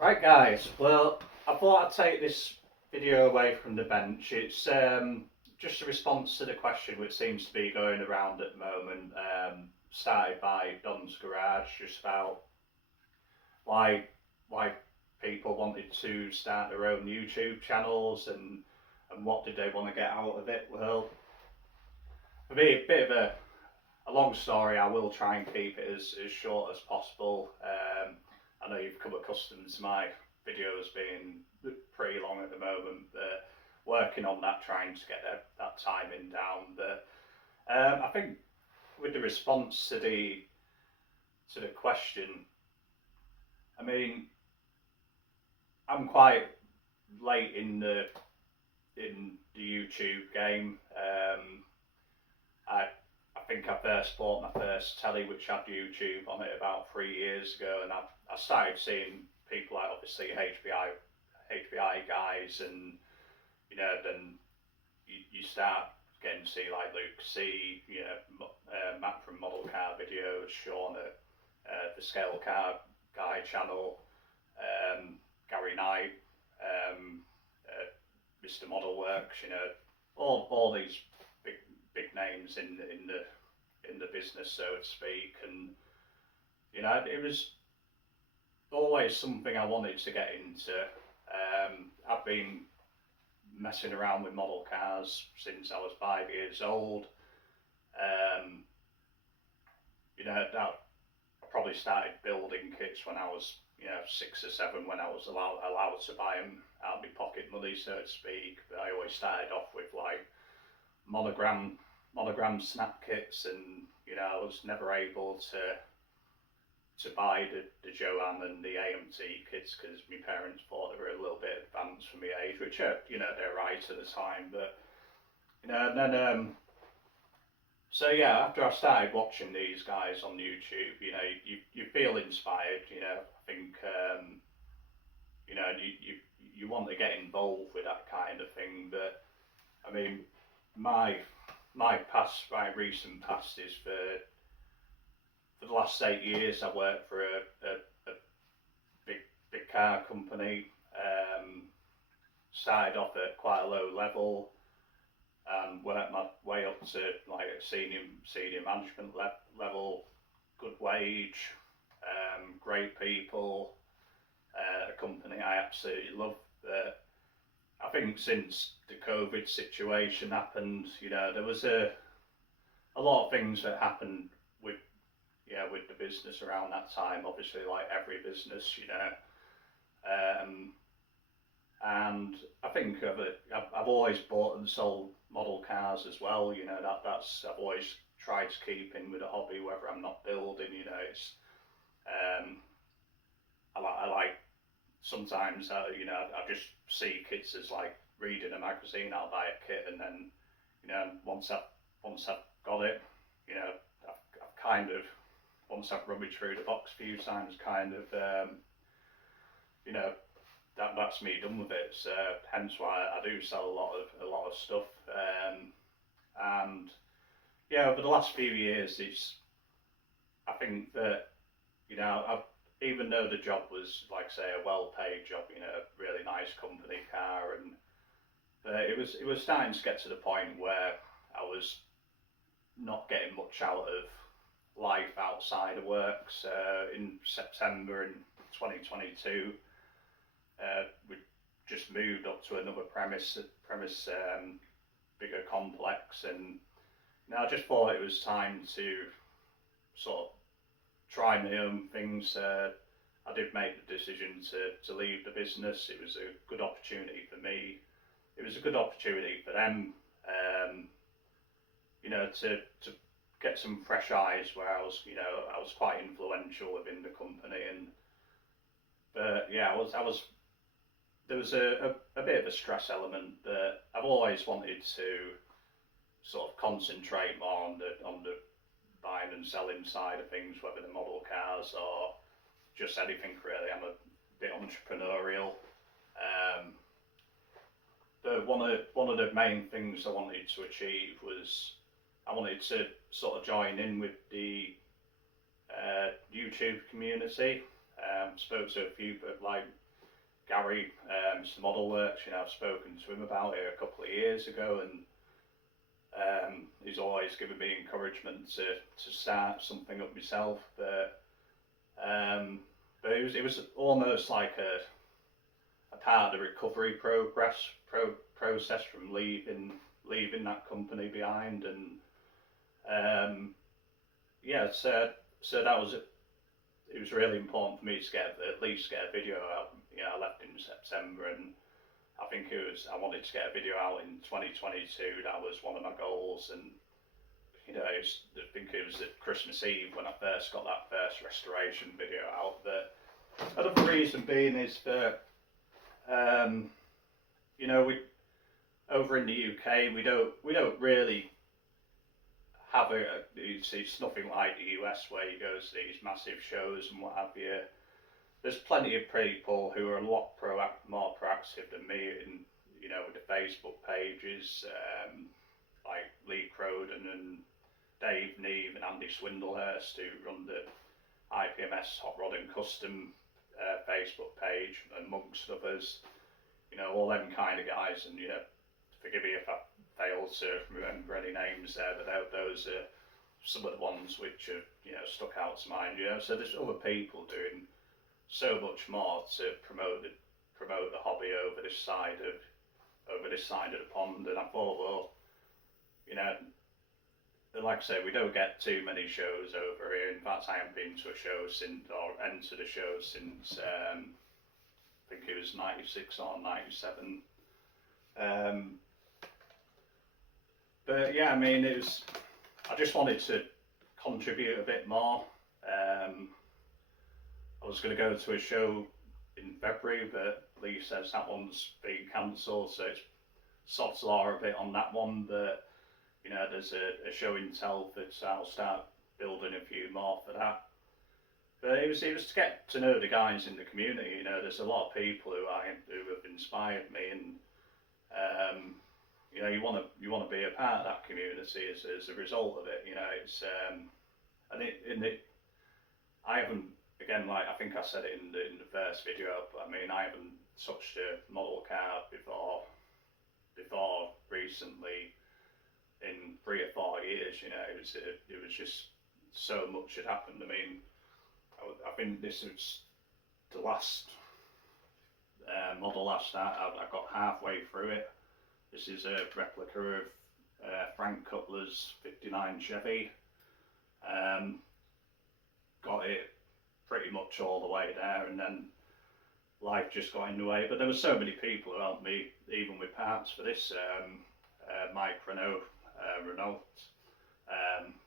Right guys, well I thought I'd take this video away from the bench. It's just a response to the question which seems to be going around at the moment, started by Don's Garage, just about why people wanted to start their own YouTube channels and what did they want to get out of it. Well, for me, a bit of a long story. I will try and keep it as short as possible. I know you've come accustomed to my videos being pretty long at the moment, but working on that, trying to get that timing down. But I think with the response to the question, I mean, I'm quite late in the YouTube game. I think I first bought my first telly which had YouTube on it about 3 years ago, and I started seeing people like obviously HBI guys, and then you start getting to see like Luke C, Matt from Model Car Videos, Sean at the Scale Car Guy channel, Gary Knight, Mr. Model Works, all these big names in the business, so to speak, and it was always something I wanted to get into. I've been messing around with model cars since I was 5 years old. I probably started building kits when I was 6 or 7, when I was allowed to buy them out of my pocket money, so to speak. But I always started off with like monogram snap kits, and I was never able to buy the Joanne and the AMT kits because my parents thought they were a little bit advanced for my age, which they're right at the time. But and then so yeah, after I started watching these guys on YouTube, you feel inspired. I think you want to get involved with that kind of thing. But I mean, my recent past is for the last 8 years I worked for a big car company. Started off at quite a low level and worked my way up to like a senior management level, good wage, great people, a company I absolutely love. I think since the COVID situation happened, there was a lot of things that happened with the business around that time. Obviously, like every business, and I think I've always bought and sold model cars as well. That's I've always tried to keep in with a hobby, whether I'm not building. It's I like sometimes I just see kits as like reading a magazine. I'll buy a kit, and then once I've got it, I've kind of, once I've rummaged through the box a few times, kind of that's me done with it. So hence why I do sell a lot of stuff. And over the last few years, I think that even though the job was, like I say, a well-paid job, a really nice company car, and it was starting to get to the point where I was not getting much out of life outside of work. So in September in 2022, we just moved up to another premise, bigger complex, and I just thought it was time to sort of try my own things. I did make the decision to leave the business. It was a good opportunity for me. It was a good opportunity for them. To get some fresh eyes, where I was quite influential within the company, and I was. There was a bit of a stress element, but I've always wanted to sort of concentrate more on the buying and selling side of things, whether the model cars or just anything really. I'm a bit entrepreneurial. But one of the main things I wanted to achieve was I wanted to sort of join in with the YouTube community. Spoke to a few, but like Gary, some model works. You know, I've spoken to him about it a couple of years ago, and he's always given me encouragement to start something up myself. But it was almost like a part of the recovery process from leaving that company behind, and yeah, so that was it. It was really important for me to at least get a video out. You know, I left in September, and I think I wanted to get a video out in 2022. That was one of my goals, and you know, I think it was at Christmas Eve when I first got that first restoration video out. But another reason being is that you know, we over in the UK we don't really have it's nothing like the US where you go to these massive shows and what have you. There's plenty of people who are a lot more proactive than me in, you know, with the Facebook pages, like Lee Croden and Dave Neve and Andy Swindlehurst, who run the IPMS Hot Rod and Custom Facebook page, amongst others. You know, all them kind of guys, and you know, forgive me if I fail to remember any names there, but those are some of the ones which have, you know, stuck out to mind. You know, so there's other people doing so much more to promote the hobby over this side of the pond, and I thought, well, you know, like I say, we don't get too many shows over here. In fact, I haven't been to a show entered a show since I think it was 96 or 97. But yeah, I mean, I just wanted to contribute a bit more. I was going to go to a show in February, but Lee says that one's been cancelled, so it's sod's law a bit on that one. But you know, there's a show in Telford, so I'll start building a few more for that. But it was to get to know the guys in the community. You know, there's a lot of people who have inspired me, and you know, you want to be a part of that community as a result of it. You know, it's I haven't, again, like I think I said it in the first video, but I mean, I haven't touched a model car before recently in 3 or 4 years. You know, it was just so much had happened. I mean, I think this was the last model I started. I got halfway through it. This is a replica of Frank Cutler's '59 Chevy. Got it pretty much all the way there, and then life just got in the way. But there were so many people who helped me, even with parts for this. Mike Renault.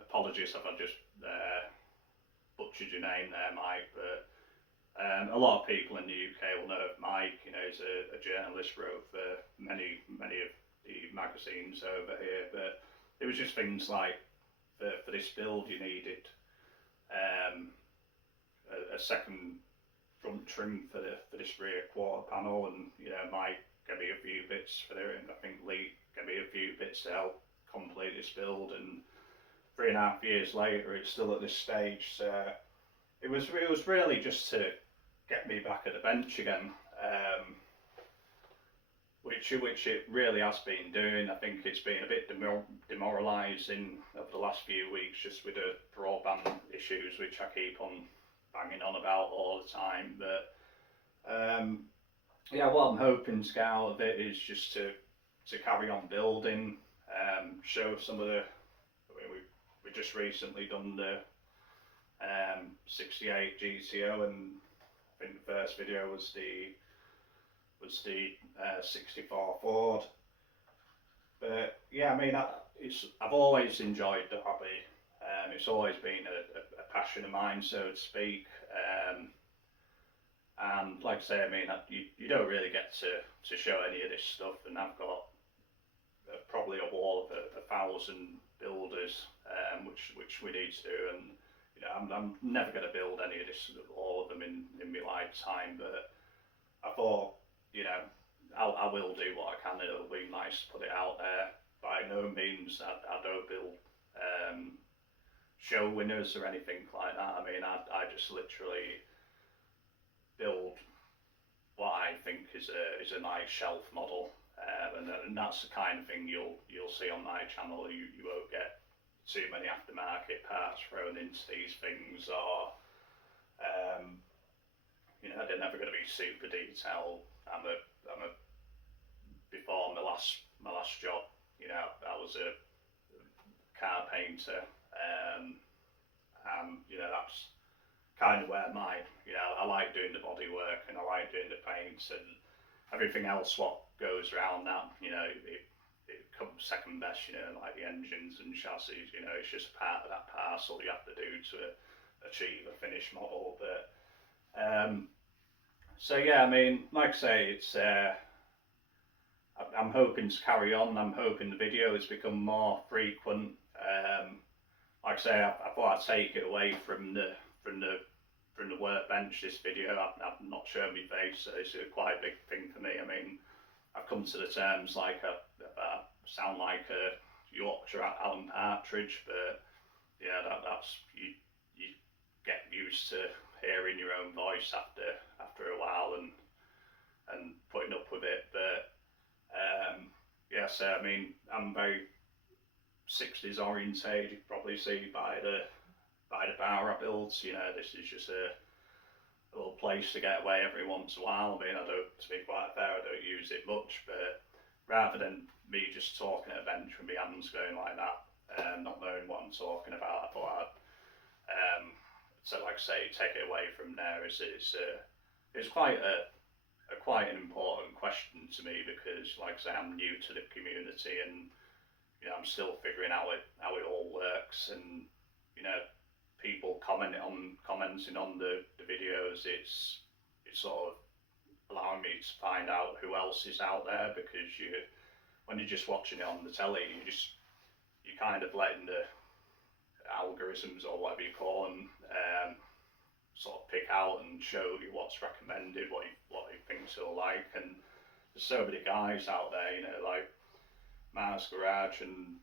Apologies if I just butchered your name there, Mike, but a lot of people in the UK will know of Mike. You know, he's a journalist, wrote for many of the magazines over here. But it was just things like for this build you needed a second front trim for this rear quarter panel, and you know, Mike gave me a few bits for it, and I think Lee gave me a few bits to help complete this build. And 3.5 years later, it's still at this stage. So it was really just to get me back at the bench again, which it really has been doing. I think it's been a bit demoralising over the last few weeks, just with the broadband issues, which I keep on banging on about all the time. But yeah, what I'm hoping to get out of it is just to carry on building, show some of the. We just recently done the 68 GTO, and I think the first video was the 64 Ford. But yeah, I mean, I've always enjoyed the hobby. It's always been a passion of mine, so to speak. And like I say, I mean, you don't really get to show any of this stuff, and I've got probably a wall of 1,000 builders, which we need to do, and you know, I'm never going to build any of this, all of them in my lifetime. But I thought, you know, I will do what I can. It'll be nice to put it out there. By no means I don't build show winners or anything like that. I mean, I just literally build what I think is a nice shelf model, and that's the kind of thing you'll see on my channel. You won't get too many aftermarket parts thrown into these things, or they're never going to be super detailed. I'm a before my last job, I was a car painter, and that's kind of where I like doing the body work and I like doing the paints and everything else what goes around that. It comes second best. Like the engines and chassis. It's just part of that parcel you have to do to achieve a finished model. But so yeah, I mean, like I say, it's. I'm hoping to carry on. I'm hoping the videos become more frequent. Like I say, I thought I'd take it away from the workbench. This video, I've not shown my face, so it's quite a big thing for me. I mean, I've come to the terms like I sound like a Yorkshire Alan Partridge, but yeah, that's you get used to hearing your own voice after a while and putting up with it. But so I mean, I'm very 60s orientated. You can probably see by the bar I built. This is just a little place to get away every once in a while. I mean, to be quite fair, I don't use it much, but rather than me just talking at a bench with my hands going like that, not knowing what I'm talking about, I thought so like I say, take it away from there. It's quite quite an important question to me because, like I say, I'm new to the community and I'm still figuring out how it all works. And people commenting on the videos, it's sort of allowing me to find out who else is out there, because when you're just watching it on the telly, you're kind of letting the algorithms, or whatever you call them, sort of pick out and show you what's recommended, what you think you'll like. And there's so many guys out there, like Mars Garage and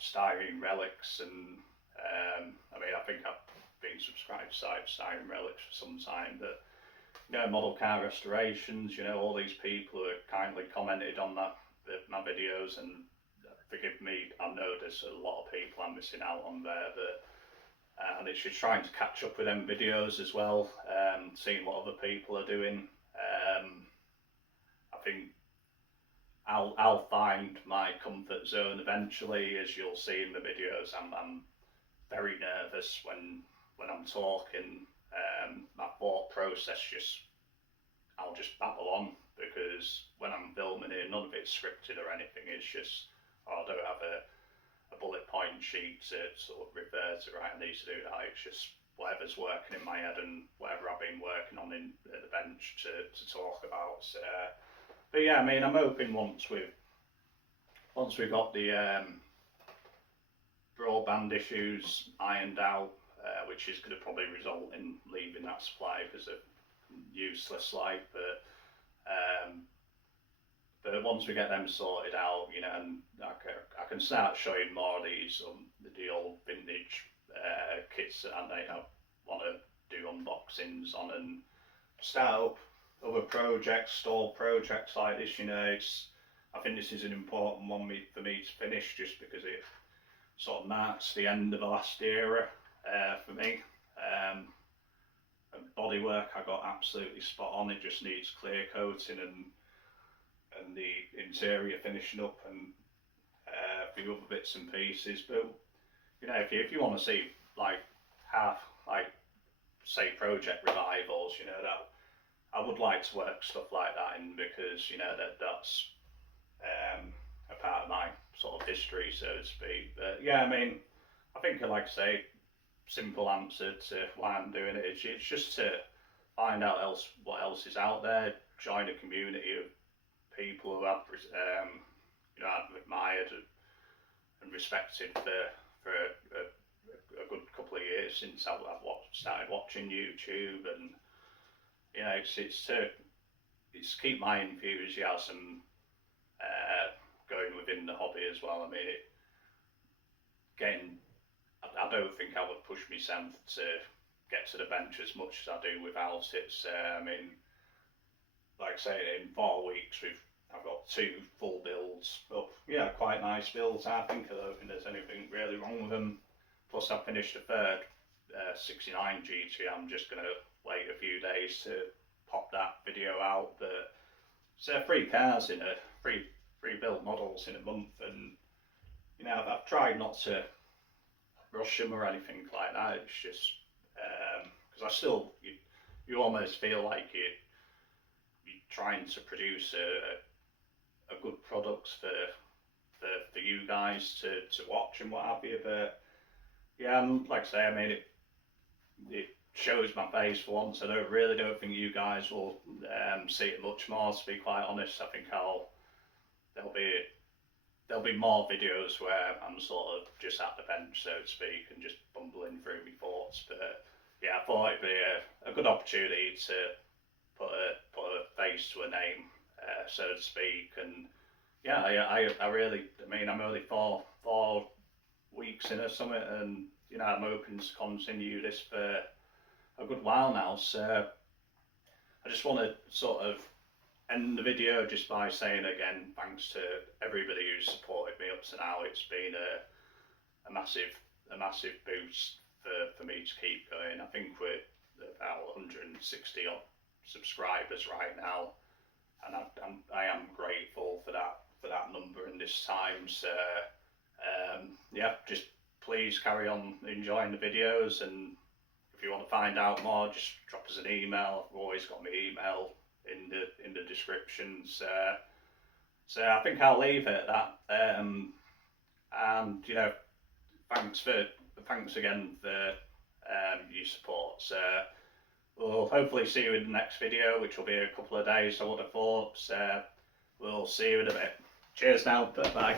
Styrene Relics, and I mean, I think I've been subscribed to Styrene Relics for some time, but model car restorations, all these people who have kindly commented on my videos, and forgive me, I know there's a lot of people I'm missing out on there, but and it's just trying to catch up with them videos as well, seeing what other people are doing. I think I'll find my comfort zone eventually, as you'll see in the videos. I'm very nervous when I'm talking. My thought process I'll just babble on, because when I'm filming it, none of it's scripted or anything. It's just, I don't have a bullet point sheet to sort of refer to, right, I need to do that. It's just whatever's working in my head and whatever I've been working on at the bench to talk about. But yeah, I mean, I'm hoping once we've got the broadband issues ironed out, which is going to probably result in leaving that supply because of useless light, but once we get them sorted out, and I can start showing more of these the old vintage kits that I want to do unboxings on, and start up other projects, stall projects like this. I think this is an important one for me to finish, just because it sort of marks the end of the last era for me. And bodywork I got absolutely spot on. It just needs clear coating and the interior finishing up, and a few other bits and pieces. But if you want to see say project revivals, that I would like to work stuff like that in, because that's a part of my sort of history, so to speak. But yeah, I mean, I think, like I say, simple answer to why I'm doing it. It's just to find out what else is out there, join a community of people who I've admired and respected for a good couple of years since I've started watching YouTube, and it's to keep my enthusiasm going within the hobby as well. I mean, I don't think I would push myself to get to the bench as much as I do without it. I mean, like I say, in 4 weeks I've got 2 full builds, but yeah, quite nice builds. I think I don't think there's anything really wrong with them. Plus, I finished a third 69 GT. I'm just gonna wait a few days to pop that video out. But so 3 cars in a 3 built models in a month, and you know I've tried not to rush them or anything like that. It's just because I still you almost feel like you're trying to produce a good product for you guys to watch and what have you. But yeah, like I say, I mean it shows my face for once. I don't think you guys will see it much more. To be quite honest, I think there'll be more videos where I'm sort of just at the bench, so to speak, and just bumbling through my thoughts. But yeah, I thought it'd be a good opportunity to put a face to a name, so to speak. And yeah, I really, I mean, I'm only four weeks in or something, and you know, I'm hoping to continue this for a good while now. So I just want to sort of end the video just by saying again, thanks to everybody who's supported me up to now. It's been a massive boost for me to keep going. I think we're about 160 odd subscribers right now, and I am grateful for that number in this time. So yeah, just please carry on enjoying the videos, and if you want to find out more, just drop us an email. I've always got my email in the descriptions. So I think I'll leave it at that. And you know, thanks again for your support. So we'll hopefully see you in the next video, which will be a couple of days, I would have thought. So we'll see you in a bit. Cheers now. Bye.